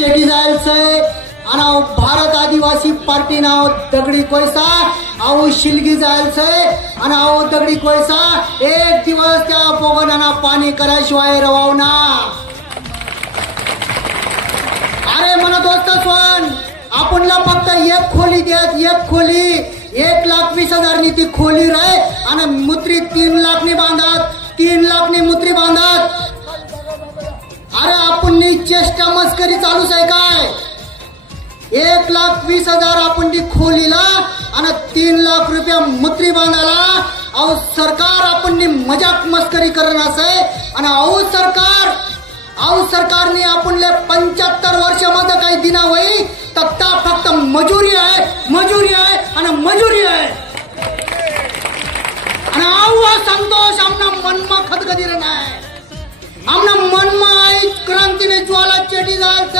चेटी जायचंय आणि भारत आदिवासी पार्टी नाव दगडी कोयसा अहो शिलगी जायचंय आणि अहो दगडी कोयसा एक दिवस त्या पोगणांना पाणी कराशिवाय रवावना. अरे म्हणत होत स्वण आपणला फक्त एक खोली देत, एक खोली 1,20,000 नी ती खोली रे आणि मुत्री 3 लाख नी बांधत, 3 लाख नी मुत्री बांधत. अरे आपण चेष्टा मस्करी चालूच आहे काय? 1,20,000 आपण ती खोलीला आणि 3 लाख रुपया मुत्री बांधायला. अहो सरकार आपण मजाक मस्करी करणं असं आणि अहो सरकारने आपणले 75 वर्षामध्ये काही दिना होई तत्ता फक्त मजुरी आहे आणि मजुरी आहे. आणि अहो संतोष आमना मनमा खतखती नाही, आमना मनमा क्रांतीने ज्वाला चेटी जायचं.